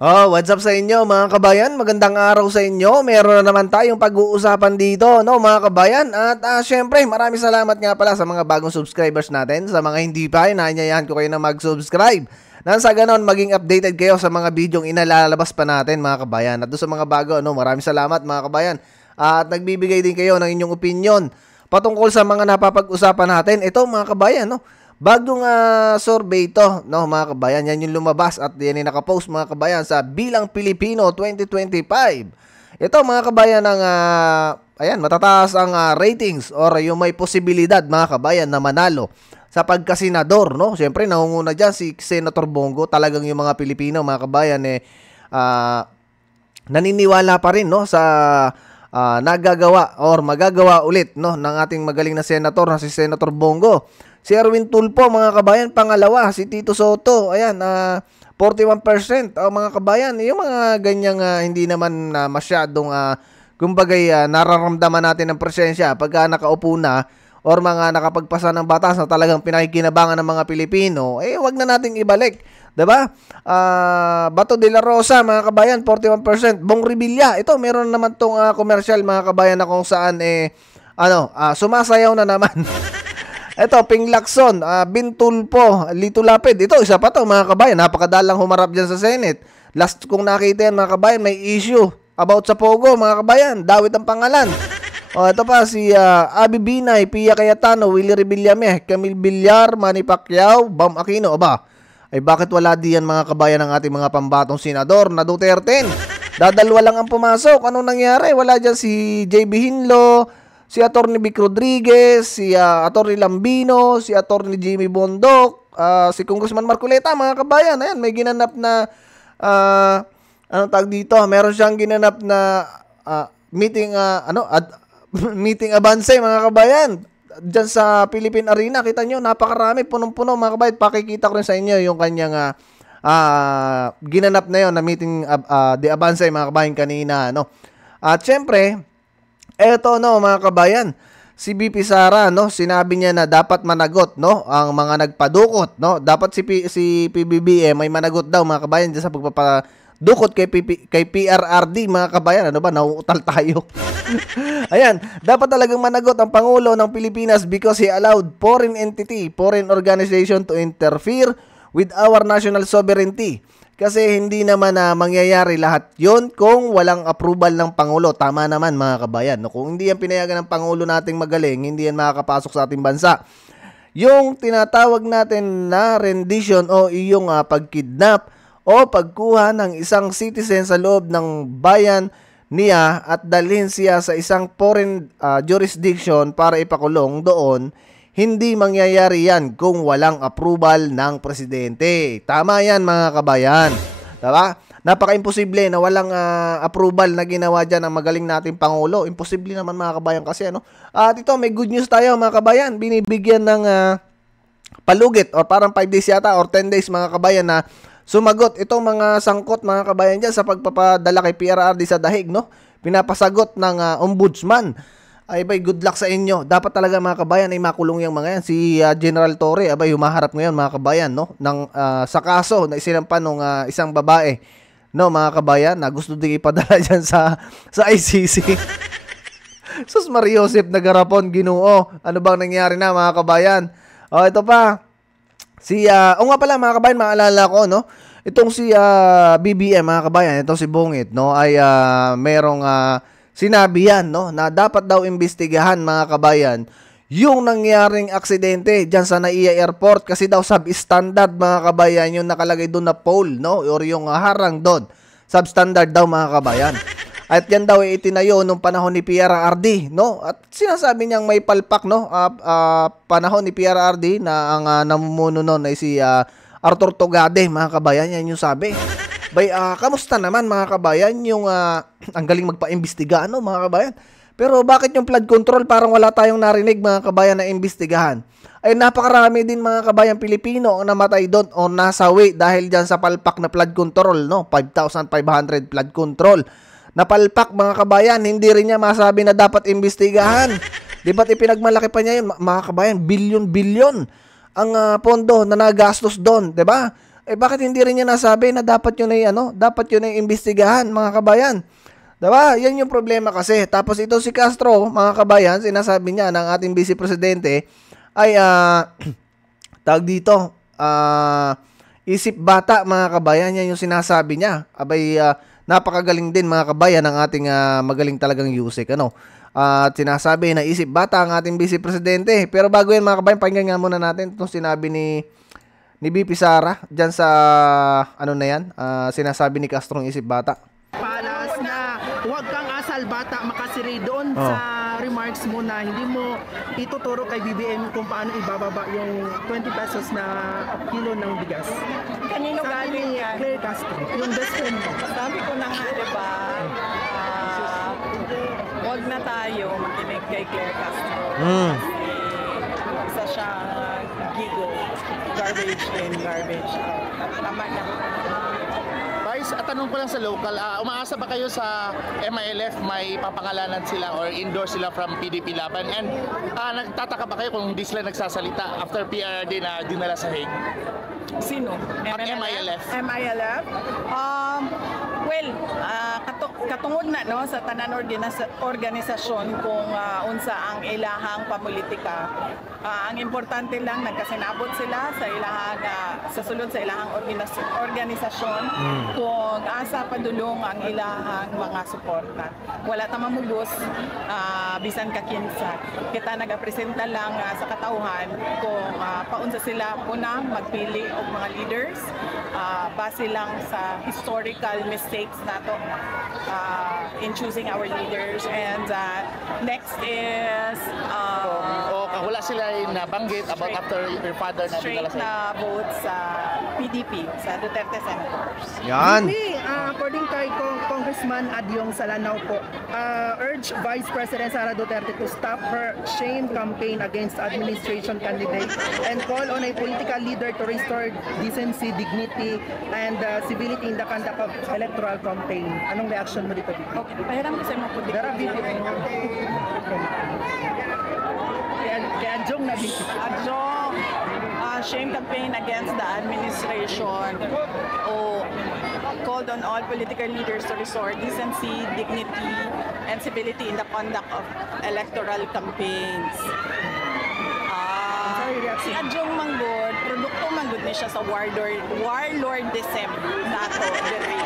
Oh, what's up sa inyo mga kabayan? Magandang araw sa inyo. Meron na naman tayong pag-uusapan dito, no mga kabayan. At syempre, maraming salamat nga pala sa mga bagong subscribers natin. Sa mga hindi pa, inaanyayahan ko kayo na mag-subscribe. Nang sa ganon, maging updated kayo sa mga bidyong inalalabas pa natin mga kabayan. At doon sa mga bago, no, maraming salamat mga kabayan. At nagbibigay din kayo ng inyong opinion patungkol sa mga napapag-usapan natin. Ito mga kabayan, no. Bagong survey ito, no, mga kabayan. Yan yung lumabas at yan yung nakapost mga kabayan sa Bilang Pilipino 2025. Ito mga kabayan ng ayan, matataas ang ratings or yung may posibilidad mga kabayan na manalo sa pagkasenador, no? Siyempre nangunguna diyan si Senator Bongo. Talagang yung mga Pilipino mga kabayan naniniwala pa rin, no, sa nagagawa or magagawa ulit, no, ng ating magaling na senator na si Senator Bongo. Si Erwin Tulfo mga kabayan pangalawa, si Tito Soto, ayan, 41%. Mga kabayan, yung mga ganyang hindi naman masyadong kumbagay nararamdaman natin ng presensya pagka nakaupo na or mga nakapagpasa ng batas na talagang pinakikinabangan ng mga Pilipino, wag na nating ibalik. 'Di ba? Bato de la Rosa mga kabayan 41%. Bong Revilla, ito meron naman tong commercial mga kabayan na kung saan sumasayaw na naman. Ito, Ping Lacson, Bintulpo, Lito Lapid. Ito, isa pa to mga kabayan. Napakadalang humarap dyan sa Senate. Last kong nakita yan mga kabayan, may issue about sa Pogo mga kabayan. Dawit ang pangalan. Ito pa, si Abi Binay, Pia Cayetano, Willie Revillame, Camille Villar, Manny Pacquiao, Bam Aquino. Aba, ay bakit wala diyan mga kabayan ng ating mga pambatong senador na Duterte? Dadalwa lang ang pumasok. Anong nangyari? Wala dyan si JB Hinlo, si Atty. Vic Rodriguez, si Atty. Lambino, si Atty. Jimmy Bondok, si Congressman Marcoleta, mga kabayan. Ayan, may ginanap na, anong tawag dito? Meron siyang ginanap na meeting, meeting abanse, mga kabayan. Diyan sa Philippine Arena, kita nyo, napakarami, punong-puno, mga kabayan. Pakikita ko rin sa inyo yung kanyang ginanap na yon na meeting de abanse, mga kabayan, kanina, no? At syempre, eto, no, mga kabayan, si BP Sara, no, sinabi niya na dapat managot, no, ang mga nagpadukot, no. Dapat si PBBM may managot daw mga kabayan diyan sa pagpapadukot kay PRRD mga kabayan. Ano ba, nauutal tayo. Ayan, dapat talagang managot ang Pangulo ng Pilipinas because he allowed foreign entity, foreign organization to interfere with our national sovereignty. Kasi hindi naman mangyayari lahat yon kung walang approval ng Pangulo. Tama naman mga kabayan. No? Kung hindi yan pinayagan ng Pangulo nating magaling, hindi yan makakapasok sa ating bansa. Yung tinatawag natin na rendition o iyong pagkidnap o pagkuha ng isang citizen sa loob ng bayan niya at dalhin siya sa isang foreign jurisdiction para ipakulong doon, hindi mangyayari yan kung walang approval ng presidente. Tama yan mga kabayan. Diba? Napaka-imposible na walang approval na ginawa dyan ng magaling nating Pangulo. Imposible naman mga kabayan kasi ano. At ito, may good news tayo mga kabayan. Binibigyan ng palugit or parang 5 days yata or 10 days mga kabayan na sumagot itong mga sangkot mga kabayan dyan sa pagpapadala kay PRRD sa dahig, no? Pinapasagot ng ombudsman. Ay bay, good luck sa inyo. Dapat talaga mga kabayan ay makulong yung mga yan. Si General Torre, abay, humaharap ngayon mga kabayan, no? Sa kaso na isinampan ng isang babae, no, mga kabayan, na gusto din ipadala dyan sa ICC. Sus Maria Joseph Nagarapon, Ginoo. Ano bang nangyari na mga kabayan? Ito pa. Nga pala mga kabayan, maalala ko, no? Itong si BBM mga kabayan, itong si Bungit, no, ay merong sinabi yan, no, na dapat daw imbestigahan mga kabayan yung nangyaring aksidente dyan sa NAIA Airport kasi daw substandard mga kabayan yung nakalagay doon na pole, no, or yung harang doon. Substandard daw mga kabayan. At yan daw ay itinayo nung panahon ni PRRD, no? At sinasabi niyang may palpak, no? Panahon ni PRRD na ang namumuno noon ay si Arthur Togade, mga kabayan. Yan yung sabi. Bay, kamusta naman mga kabayan yung ang galing magpa-imbestiga, no, mga kabayan? Pero bakit yung flood control parang wala tayong narinig mga kabayan na imbestigahan? Ay napakarami din mga kabayan Pilipino ang namatay doon o nasawi dahil dyan sa palpak na flood control, no? 5,500 flood control. Napalpak mga kabayan, hindi rin niya masabi na dapat imbestigahan. Di ba't ipinagmalaki pa niya yun? Mga kabayan, bilyon-bilyon ang pondo na nagastos doon, di ba? Eh bakit hindi rin niya nasabi na dapat yun ay dapat yun ay imbestigahan, mga kabayan? Diba? Yan yung problema kasi. Tapos ito si Castro, mga kabayan, sinasabi niya ng ating Vice Presidente ay tawag dito, isip bata, mga kabayan. Yan yung sinasabi niya. Abay, napakagaling din, mga kabayan, ng ating magaling talagang Yusek. At sinasabi na isip bata ang ating Vice Presidente. Pero bago yan, mga kabayan, pakinggan nga muna natin itong sinabi ni BP Sara dyan sa sinasabi ni Castro ng isip bata. Palas na huwag kang asal bata makasiri doon sa remarks mo na hindi mo ituturo kay BBM kung paano ibababa yung 20 pesos na kilo ng bigas. Kanino galing yan? Claire Castro, yung best friend mo. Sabi ko na nga, diba, huwag na tayo makinig kay Claire Castro. Kasi isa siyang gigo. Garbage in, garbage out. Tama na. Vice, tanong ko lang sa local, umaasa ba kayo sa MILF may papangalanan sila or endorse sila from PDP Laban? And nagtataka ba kayo kung hindi sila nagsasalita after PRRD na dinala sa Hague? Sino? Ang MILF. MILF? Well, katungod na no sa tanan organisasyon kung unsa ang ilahang pamulitika. Ang importante lang nagkasinabot sila sa ilahang sa sulod sa ilahang organisasyon kung asa padulong ang ilahang mga suporta. Wala ta mamugos bisan ka kinsa. Kita nagapresenta lang sa katauhan kung paunsa sila una magpili og mga leaders base lang sa historical mistakes nato in choosing our leaders. And next is wala sila nabanggit about after your father na dinala straight na vote sa PDP, sa Duterte Senators. Yan. According kay Congressman Adyong Salanao po, urge Vice President Sara Duterte to stop her shame campaign against administration candidate and call on a political leader to restore decency, dignity, and civility in the conduct of electoral campaign. Anong reaction mo dito? Okay, pahiram ko sa mga puti. Dara video. Kaya Jong na video. Adjong, shame campaign against the administration called on all political leaders to restore decency, dignity, and civility in the conduct of electoral campaigns. Si Adjong Manggod, produkto manggod ni siya sa warlordism nato diri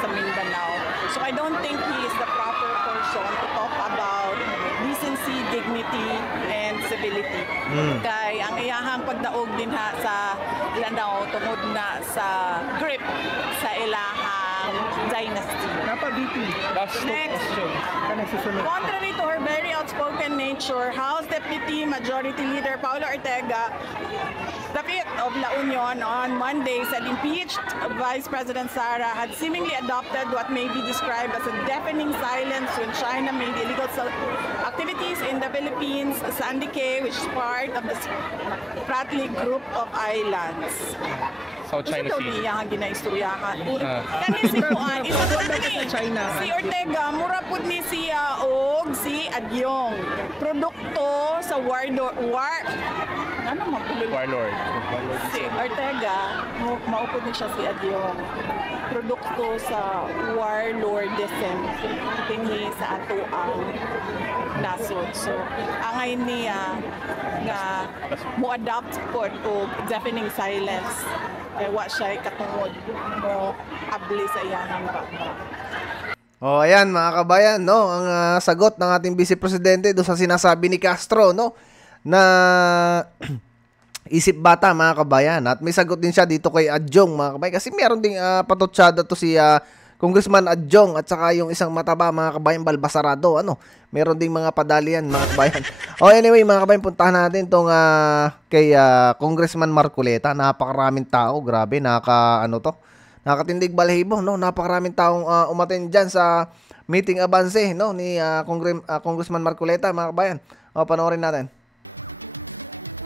sa Mindanao. So I don't think he is the proper person to talk about decency, dignity, and civility. Kay ang iyahang pagdaog din sa Lanao tungod na sa grip sa ilahang dynasty. Napa-BP. Next. Contrary to her very outspoken nature, House Deputy Majority Leader Paolo Ortega, the 5th of La Union on Monday, said impeached Vice President Sara had seemingly adopted what may be described as a deafening silence when China made illegal activities in the Philippines, Sandy Cay, which is part of the Spratly Group of Islands. South China Sea. Niya ang ginaistoryahan. Kani si Kuan, si Ortega, mura pud ni siya og si Adyong. Produkto sa warlord. Si Ortega, maupod ni siya si Adyong. Produkto sa warlordism dinhi sa ato ang nasod. So, angay niya nga mo-adopt po og deafening silence. Kaya wa siya katungod mo abli sa iyahang baba. Ayan mga kabayan, no, ang sagot ng ating Vice Presidente do sa sinasabi ni Castro, no, na isip bata, mga kabayan. At may sagot din siya dito kay Adjong, mga kabayan, kasi meron ding patotsyada to si Congressman Adjong at saka yung isang mataba, mga kabayan, Balbasarado. Meron ding mga padalian, mga kabayan. Anyway, mga kabayan, puntahan natin tong kay Congressman Marcoleta. Napakaraming tao, grabe, nakatindig balahibo, no? Napakaraming taong umattend diyan sa meeting abanse, no, ni Congressman Marcoleta, mga kabayan. Panoorin natin.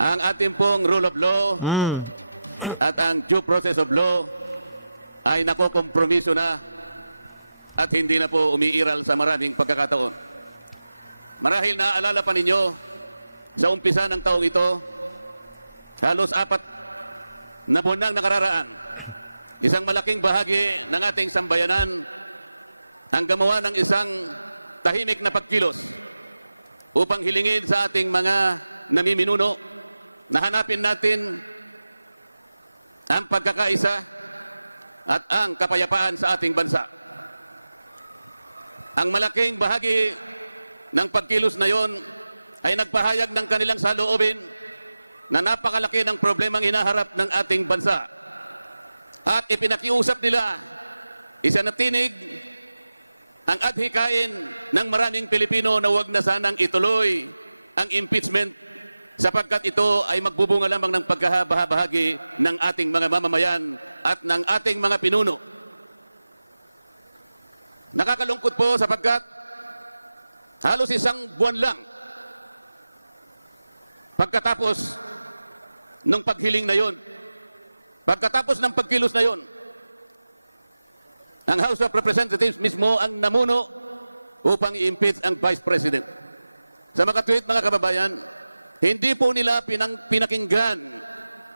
Ang ating pong rule of law at ang due process of law ay nakokompromiso na at hindi na po umiiral sa maraming pagkakataon. Marahil naaalala pa ninyo, sa umpisa ng taong ito, halos 4 na buwan nakararaan, isang malaking bahagi ng ating sambayanan ang gumawa ng isang tahimik na pagkilos upang hilingin sa ating mga namiminuno na hanapin natin ang pagkakaisa at ang kapayapaan sa ating bansa. Ang malaking bahagi ng pagkilos na yon ay nagpahayag ng kanilang saloobin na napakalaki ng problemang hinaharap ng ating bansa. At ipinakiusap nila, isanatinig ang adhikain ng maraming Pilipino na huwag na sanang ituloy ang impeachment sapagkat ito ay magbubunga lamang ng pagkahabahagi ng ating mga mamamayan at ng ating mga pinuno. Nakakalungkot po sapagkat halos isang buwan lang pagkatapos nung paghiling na yon, pagkatapos ng pagkilos na yon, ang House of Representatives mismo ang namuno upang i-impeach ang Vice President. Sa mga tweet, mga kababayan, hindi po nila pinakinggan,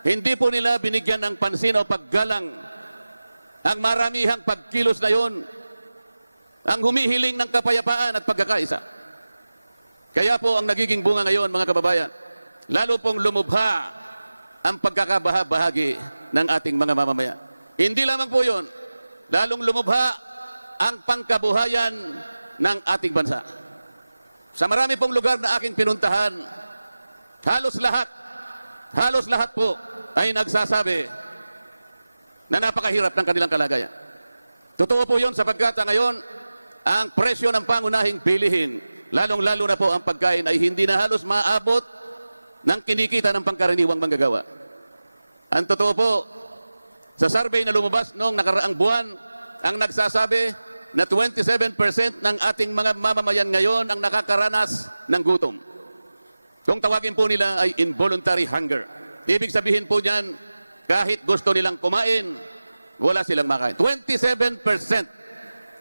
hindi po nila binigyan ng pansin o paggalang ang maramihang pagkilos na yon, ang humihiling ng kapayapaan at pagkakaisa. Kaya po ang nagiging bunga ngayon, mga kababayan, lalo pong lumubha ang pagkakabahabahagi ng ating mga mamamayan. Hindi lamang po yun, lalong lumubha ang pangkabuhayan ng ating bansa. Sa marami pong lugar na aking pinuntahan, halos lahat po ay nagsasabi na napakahirap ng kanilang kalagayan. Totoo po yun sapagkat ngayon, ang presyo ng pangunahing bilihin, lalong-lalo na po ang pagkain, ay hindi na halos maabot ng kinikita ng pangkaraniwang manggagawa. Ang totoo po, sa survey na lumabas noong nakaraang buwan, ang nagsasabi na 27% ng ating mga mamamayan ngayon ang nakakaranas ng gutom. Kung tawagin po nila ay involuntary hunger. Ibig sabihin po niyan, kahit gusto nilang kumain, wala silang makain. 27%.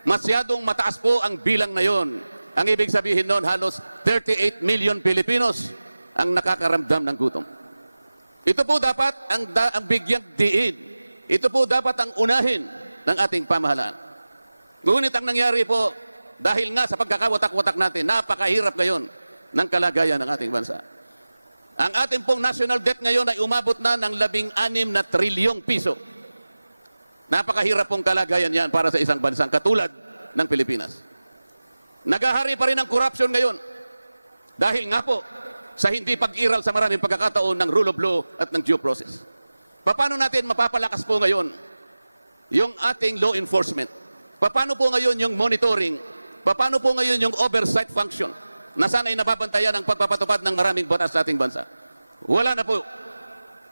Masyadong mataas po ang bilang na yon. Ang ibig sabihin noon, halos 38 million Pilipinos ang nakakaramdam ng gutom. Ito po dapat ang bigyang diin. Ito po dapat ang unahin ng ating pamahalaan. Ngunit ang nangyari po, dahil nga sa pagkakawatak-watak natin, napakahirap ngayon ng kalagayan ng ating bansa. Ang ating pong national debt ngayon ay umabot na ng 16 na trilyong piso. Napakahirap pong kalagayan yan para sa isang bansang katulad ng Pilipinas. Nagahari pa rin ang corruption ngayon. Dahil nga po, sa hindi pag-iral sa maraming pagkakataon ng rule of law at ng due process. Paano natin mapapalakas po ngayon yung ating law enforcement? Paano po ngayon yung monitoring? Paano po ngayon yung oversight function na sana'y nababantayan ang pagpapatupad ng maraming batas sa ating bansa? Wala na po.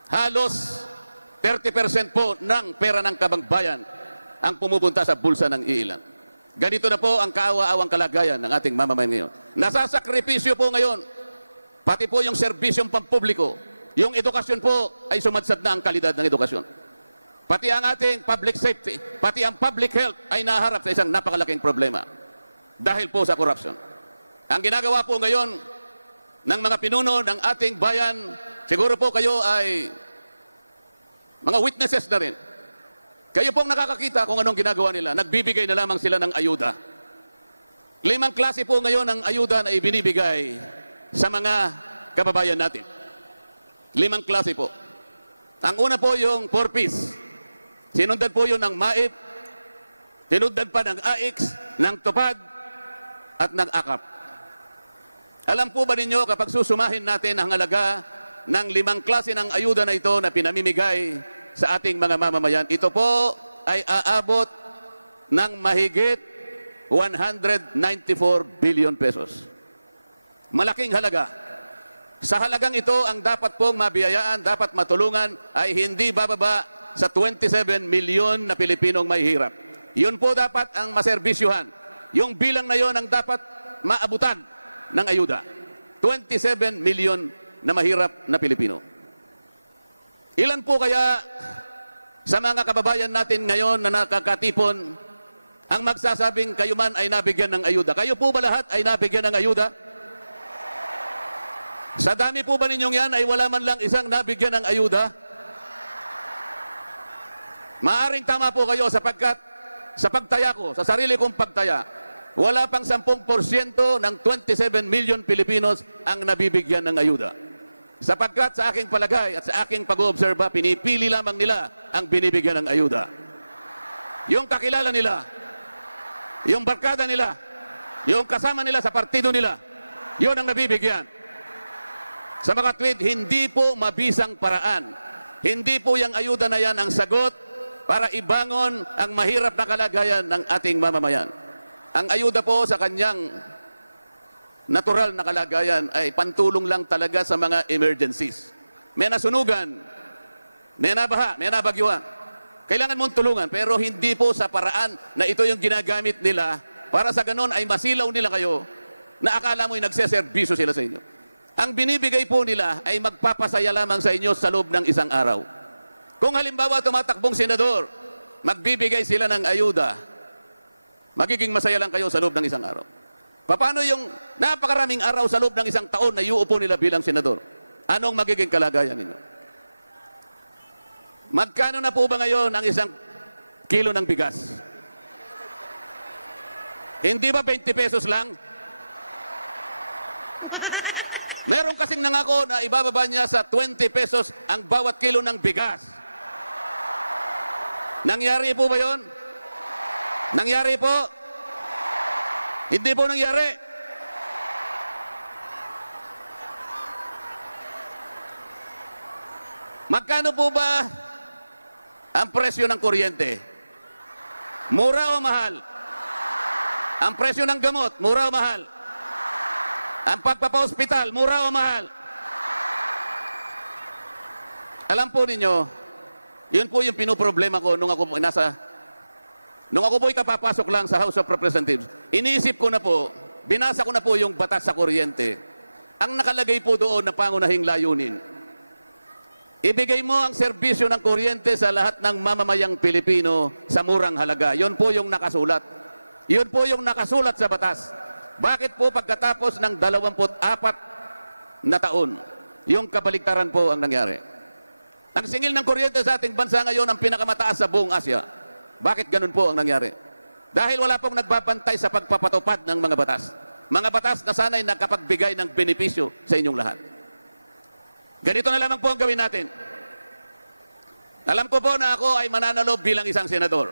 Halos 30% po ng pera ng kabangbayan ang pumupunta sa bulsa ng iilan. Ganito na po ang kaawa-awang kalagayan ng ating mamamayan ngayon. Nasasakripisyo po ngayon pati po yung serbisyong pampubliko, yung edukasyon po ay sumadsad na ang kalidad ng edukasyon. Pati ang ating public safety, pati ang public health ay naharap sa isang napakalaking problema dahil po sa corruption. Ang ginagawa po ngayon ng mga pinuno ng ating bayan, siguro po kayo ay mga witnesses na rin. Kayo pong nakakakita kung anong ginagawa nila. Nagbibigay na lamang sila ng ayuda. 5 klase po ngayon ang ayuda na ibinibigay sa mga kababayan natin. 5 klase po. Ang una po yung 4Ps. Sinundan po yun ng MAIP, sinundan pa ng AIX, ng TUPAD, at ng AKAP. Alam po ba ninyo kapag susumahin natin ang halaga ng 5 klase ng ayuda na ito na pinamimigay sa ating mga mamamayan, ito po ay aabot ng mahigit 194 billion pesos. Malaking halaga. Sa halagang ito, ang dapat pong mabiyayaan, dapat matulungan ay hindi bababa sa 27 milyon na Pilipinong may hirap. Yun po dapat ang maserbisyuhan. Yung bilang na yon ang dapat maabutan ng ayuda. 27 milyon na mahirap na Pilipino. Ilan po kaya sa mga kababayan natin ngayon na nakakatipon ang magsasabing kayo man ay nabigyan ng ayuda? Kayo po ba lahat ay nabigyan ng ayuda? Sa dami po ba ninyong yan ay wala man lang isang nabigyan ng ayuda? Maaring tama po kayo sapagkat sa pagtaya ko, sa sarili kong pagtaya, wala pang 10% ng 27 million Pilipinos ang nabibigyan ng ayuda. Sapagkat sa aking palagay at sa aking pag-oobserba, pinipili lamang nila ang binibigyan ng ayuda. Yung kakilala nila, yung barkada nila, yung kasama nila sa partido nila, yun ang nabibigyan. Sa mga tweet, hindi po mabisang paraan. Hindi po yung ayuda na yan ang sagot para ibangon ang mahirap na kalagayan ng ating mamamayan. Ang ayuda po sa kanyang natural na kalagayan ay pantulong lang talaga sa mga emergencies. May nasunugan, may nabaha, may nabagyuhan. Kailangan mong tulungan, pero hindi po sa paraan na ito yung ginagamit nila para sa ganun ay masilaw nila kayo na akala mo'y nagseserbisyo sila sa inyo. Ang binibigay po nila ay magpapasaya lamang sa inyo sa loob ng isang araw. Kung halimbawa tumatakbong senador, magbibigay sila ng ayuda, magiging masaya lang kayo sa loob ng isang araw. Paano yung napakaraming araw sa loob ng isang taon na iuupo nila bilang senador? Anong magiging kalagayan ninyo? Magkano na po ba ngayon ang isang kilo ng bigas? Hindi ba 20 pesos lang? Meron kasing nangako na ibababa niya sa 20 pesos ang bawat kilo ng bigas. Nangyari po ba yun? Nangyari po? Hindi po nangyari. Magkano po ba ang presyo ng kuryente? Mura o mahal? Ang presyo ng gamot, mura o mahal? Ang pagpapa-hospital, mura o mahal? Alam po ninyo, yun po yung pinoproblema ko nung ako po'y kapapasok lang sa House of Representatives. Iniisip ko na po, binasa ko na po yung batas sa kuryente. Ang nakalagay po doon na pangunahing layunin, ibigay mo ang serbisyo ng kuryente sa lahat ng mamamayang Pilipino sa murang halaga. Yun po yung nakasulat. Yun po yung nakasulat sa batas. Bakit po pagkatapos ng 24 na taon, yung kabaligtaran po ang nangyari? Ang singil ng kuryente sa ating bansa ngayon ang pinakamataas sa buong Asia. Bakit ganun po ang nangyari? Dahil wala pong nagbabantay sa pagpapatupad ng mga batas. Mga batas na sana'y nakapagbigay ng benepisyo sa inyong lahat. Ganito na lamang po ang gawin natin. Alam ko po na ako ay mananalo bilang isang senador.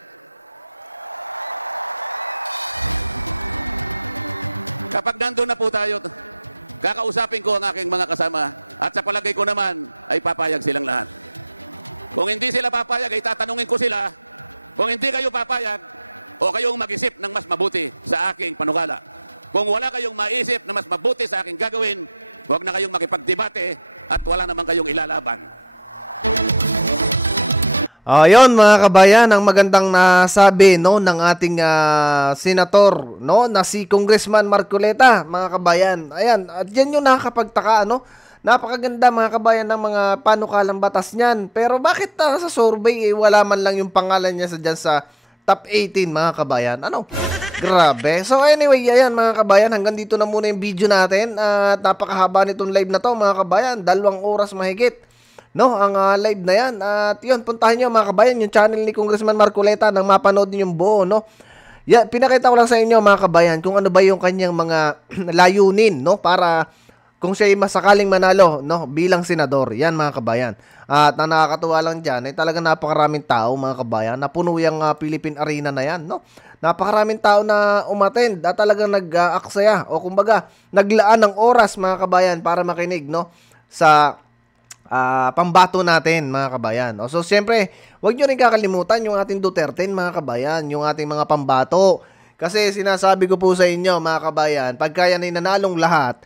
Kapag nandun na po tayo, kakausapin ko ang aking mga kasama at sa palagay ko naman ay papayag silang lahat. Kung hindi sila papayag, ay tatanungin ko sila. Kung hindi kayo papayag, o kayong mag-isip ng mas mabuti sa aking panukala. Kung wala kayong maisip na mas mabuti sa aking gagawin, huwag na kayong makipagdebate at wala naman kayong ilalaban. Ayun mga kabayan, ang magandang nasabi no ng ating senator no na si Congressman Marcoleta, mga kabayan. Ayan, at yan yung nakakapagtaka no. Napakaganda mga kabayan ng mga panukalang batas niyan. Pero bakit sa survey wala man lang yung pangalan niya dyan sa top 18 mga kabayan? Ano? Grabe. So anyway, ayan mga kabayan, hanggang dito na muna yung video natin. At napakahaba nitong live na to mga kabayan. 2 oras mahigit. No, ang live na yan. At yun, puntahan nyo mga kabayan yung channel ni Congressman Marcoleta nang mapanood niyo yung buo, no? Yeah, pinakita ko lang sa inyo mga kabayan kung ano ba yung kanyang mga layunin, no? Para kung siya ay masakaling manalo, no, bilang senador. Yan mga kabayan. At ang nakakatuwa lang dyan ay talagang napakaraming tao mga kabayan. Napuno yung Philippine Arena na yan, no. Napakaraming tao na umattend at talagang nag-aksaya o kumbaga naglaan ng oras mga kabayan para makinig, no, sa pambato natin mga kabayan. So siyempre, huwag nyo rin kakalimutan yung ating Duterte mga kabayan, yung ating mga pambato. Kasi sinasabi ko po sa inyo mga kabayan, pagka yan ay nanalong lahat,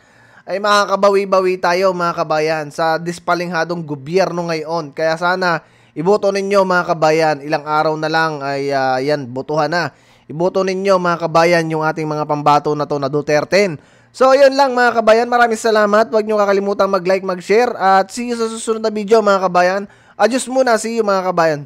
ay makakabawi-bawi tayo mga kabayan sa dispalinghadong gobyerno ngayon. Kaya sana iboto ninyo mga kabayan, ilang araw na lang ay yan, botohan na. Iboto ninyo mga kabayan yung ating mga pambato na to na Duterte. So yun lang mga kabayan, maraming salamat. Huwag nyo kakalimutan mag-like, mag-share at see you sa susunod na video mga kabayan. Adios muna, see you mga kabayan.